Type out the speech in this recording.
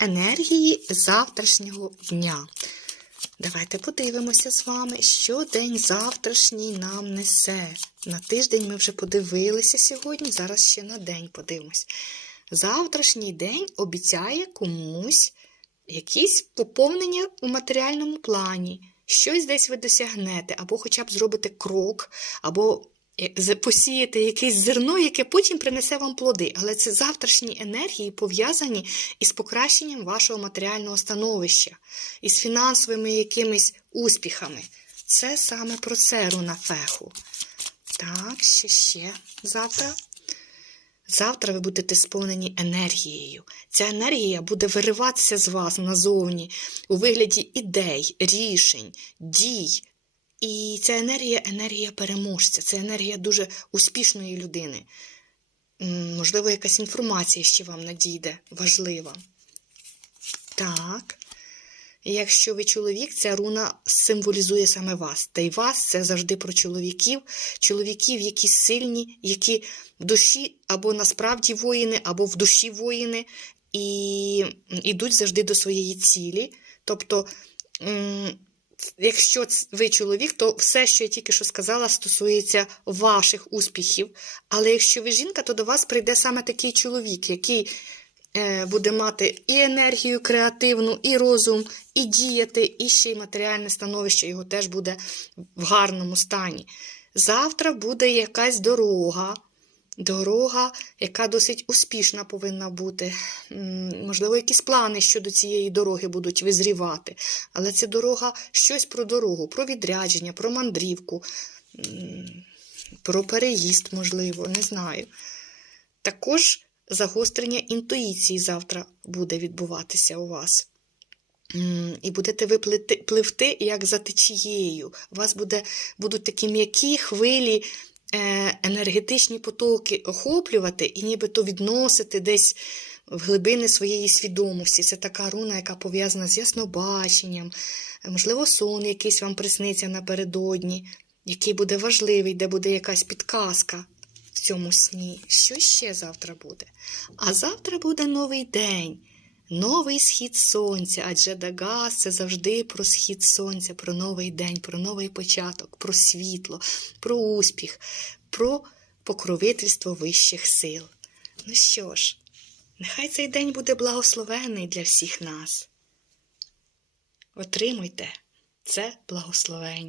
енергії завтрашнього дня. Давайте подивимося з вами, що день завтрашній нам несе. На тиждень ми вже подивилися сьогодні, зараз ще на день подивимось. Завтрашній день обіцяє комусь якісь поповнення у матеріальному плані. Щось десь ви досягнете, або хоча б зробите крок, або посіяти якесь зерно, яке потім принесе вам плоди. Але це завтрашні енергії пов'язані із покращенням вашого матеріального становища, із фінансовими якимись успіхами. Це саме про це руна феху. Так, ще ще завтра. Завтра ви будете сповнені енергією. Ця енергія буде вириватися з вас назовні у вигляді ідей, рішень, дій. І ця енергія енергія переможця, це енергія дуже успішної людини. Можливо, якась інформація ще вам надійде важлива. Так. Якщо ви чоловік, ця руна символізує саме вас. Та й вас це завжди про чоловіків, чоловіків, які сильні, які в душі або насправді воїни, або в душі воїни, і йдуть завжди до своєї цілі. Тобто, якщо ви чоловік, то все, що я тільки що сказала, стосується ваших успіхів. Але якщо ви жінка, то до вас прийде саме такий чоловік, який е, буде мати і енергію креативну, і розум, і діяти, і ще й матеріальне становище його теж буде в гарному стані. Завтра буде якась дорога. Дорога, яка досить успішна повинна бути. Можливо, якісь плани щодо цієї дороги будуть визрівати. Але це дорога щось про дорогу, про відрядження, про мандрівку, про переїзд, можливо, не знаю. Також загострення інтуїції завтра буде відбуватися у вас. І будете ви пливти, як за течією. У вас буде, будуть такі м'які хвилі, енергетичні потоки охоплювати і нібито відносити десь в глибини своєї свідомості. Це така руна, яка пов'язана з яснобаченням, е, можливо, сон якийсь вам присниться напередодні, який буде важливий, де буде якась підказка в цьому сні. Що ще завтра буде? А завтра буде новий день. Новий схід сонця, адже Дагас це завжди про схід сонця, про новий день, про новий початок, про світло, про успіх, про покровительство вищих сил. Ну що ж, нехай цей день буде благословений для всіх нас. Отримуйте це благословення.